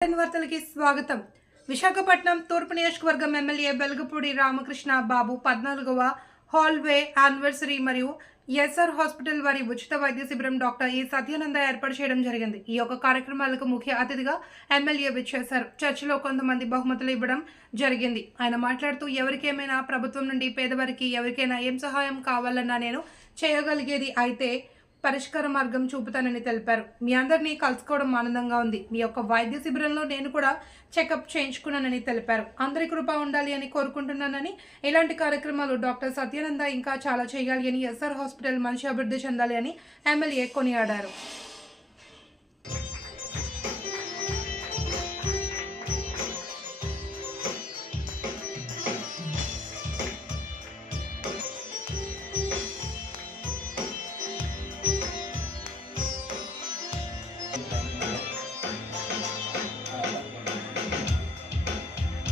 వార్తలకి స్వాగతం. విశాఖపట్నం తూర్పు నియోజకవర్గం ఎమ్మెల్యే వెలుగుపూడి రామకృష్ణ బాబు పద్నాలుగవ హాల్వే యానివర్సరీ మరియు ఎస్ఆర్ హాస్పిటల్ వారి ఉచిత వైద్య శిబిరం డాక్టర్ ఈ సత్యానంద ఏర్పాటు చేయడం జరిగింది. ఈ యొక్క కార్యక్రమాలకు ముఖ్య అతిథిగా ఎమ్మెల్యే విచ్చేశారు. చర్చిలో కొంతమంది బహుమతులు ఇవ్వడం జరిగింది. ఆయన మాట్లాడుతూ ఎవరికేమైనా ప్రభుత్వం నుండి పేదవారికి ఎవరికైనా ఏం సహాయం కావాలన్నా నేను చేయగలిగేది అయితే పరిష్కార మార్గం చూపుతానని తెలిపారు. మీ అందరినీ కలుసుకోవడం ఆనందంగా ఉంది. మీ యొక్క వైద్య శిబిరంలో నేను కూడా చెకప్ చేయించుకున్నానని తెలిపారు. అందరి కృప ఉండాలి అని కోరుకుంటున్నానని ఇలాంటి కార్యక్రమాలు డాక్టర్ సత్యానంద ఇంకా చాలా చేయాలి అని ఎస్ఆర్ హాస్పిటల్ మనిషి అభివృద్ధి చెందాలి అని ఎమ్మెల్యే కొనియాడారు.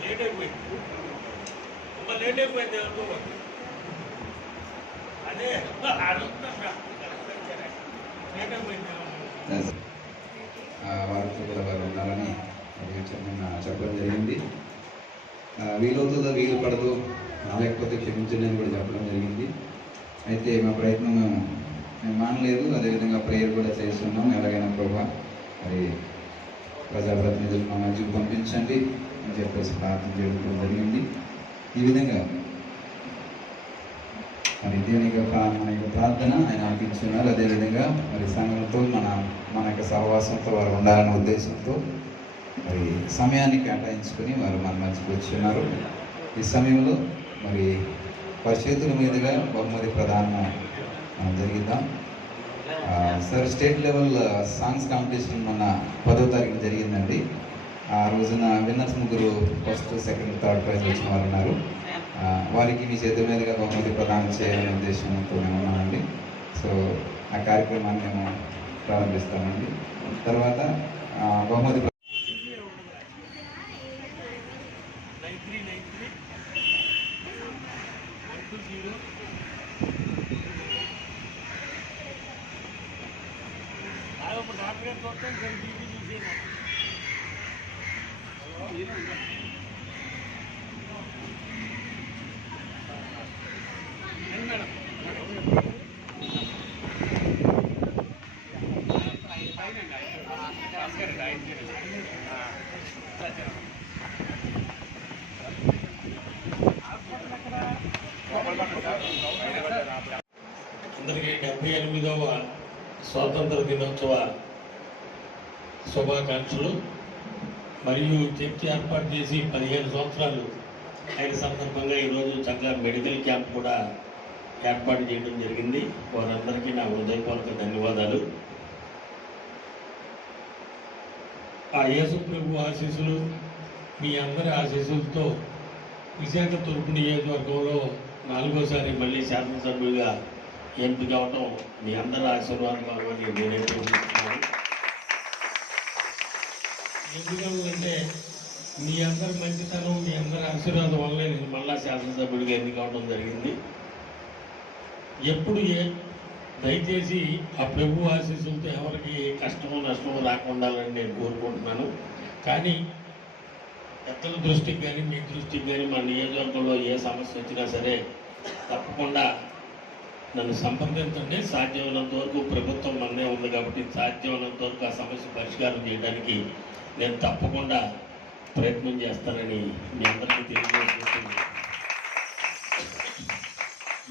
లేట్ అయిపోయింది లేట్ అయిపోయింది అదే అడుగుతున్నా లేట్ అయిపోయింది వారు ఉండాలని మరి చెప్పడం. జరిగింది వీలవుతుందో వీలు పడదు? ఆ, లేకపోతే క్షమించండి అని కూడా చెప్పడం జరిగింది. అయితే మా ప్రయత్నం మేము మేము మానలేదు. అదేవిధంగా ప్రేయర్ కూడా చేస్తున్నాం. ఎలాగైనా ప్రభా మరి ప్రజాప్రతినిధులు మా మధ్యకు పంపించండి అని చెప్పేసి ప్రార్థన చేయడం జరిగింది. ఈ విధంగా మరి దేవుని యొక్క మన యొక్క ప్రార్థన ఆయన ఆపించున్నారు అదేవిధంగా మరి సంఘంతో మన మన యొక్క సహవాసంతో వారు ఉండాలనే ఉద్దేశంతో మరి సమయాన్ని కేటాయించుకొని వారు మన మధ్యకు వచ్చి ఉన్నారు ఈ సమయంలో మరి పరిస్థితుల మీదుగా బహుమతి ప్రధానం మనం జరిగిద్దాం. Sir state level songs competition మన పదో తారీఖు జరిగిందండి. ఆ రోజున విన్నర్స్ ముగ్గురు ఫస్ట్ సెకండ్ థర్డ్ ప్రైజ్ వచ్చిన వారు ఉన్నారు. వారికి మీ చేతుల మీదుగా బహుమతి ప్రదానం చేయాలనే ఉద్దేశంతో మేము ఉన్నామండి. సో ఆ కార్యక్రమాన్ని మేము ప్రారంభిస్తామండి. తర్వాత బహుమతి అందరికీ డెబ్బై ఎనిమిదవ స్వాతంత్ర దినోత్సవ శుభాకాంక్షలు. మరియు చర్చి ఏర్పాటు చేసి పదిహేను సంవత్సరాలు అయిన సందర్భంగా ఈరోజు చక్కగా మెడికల్ క్యాంప్ కూడా ఏర్పాటు చేయడం జరిగింది. వారందరికీ నా హృదయపూర్వక ధన్యవాదాలు. ఆ యేసు ప్రభు ఆశీస్సులు మీ అందరి ఆశీస్సులతో విశాఖ తూర్పు నియోజకవర్గంలో నాలుగోసారి మళ్ళీ శాసనసభ్యులుగా ఎంపిక అవటం మీ అందరి ఆశీర్వాదం కావాలని నేనైతే ఎందుకంటే మీ అందరి మంచితనం మీ అందరి ఆశీర్వాదం వల్లే నేను మళ్ళా శాసనసభ్యుడిగా ఎన్ని కావడం జరిగింది. ఎప్పుడు దయచేసి ఆ ప్రభు ఆశీస్సులతో ఎవరికి కష్టమో నష్టమో రాకుండా నేను కోరుకుంటున్నాను. కానీ పెద్దల దృష్టికి కానీ మీ దృష్టికి కానీ మా నియోజకవర్గంలో ఏ సమస్య వచ్చినా సరే తప్పకుండా నన్ను సంప్రదించండి. సాధ్యమైనంత వరకు ప్రభుత్వం మనమే ఉంది కాబట్టి సాధ్యమైనంత వరకు ఆ సమస్య పరిష్కారం చేయడానికి నేను తప్పకుండా ప్రయత్నం చేస్తానని మీ అందరికీ తెలియజేస్తుంది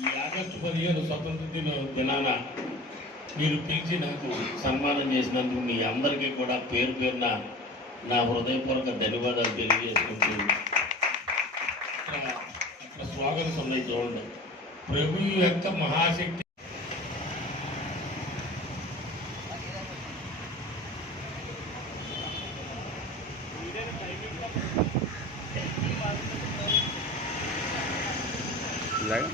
ఈ ఆగస్టు పదిహేను స్వతంత్ర దిన దినాన మీరు పిలిచి నాకు సన్మానం చేసినందుకు మీ అందరికీ కూడా పేరు పేరున నా హృదయపూర్వక ధన్యవాదాలు తెలియజేసుకుంటూ ఇక్కడ ఇక్కడ స్లోగన్స్ ఉన్నాయి చూడండి. ప్రభు యొక్క మహాశక్తి. ఇలాగా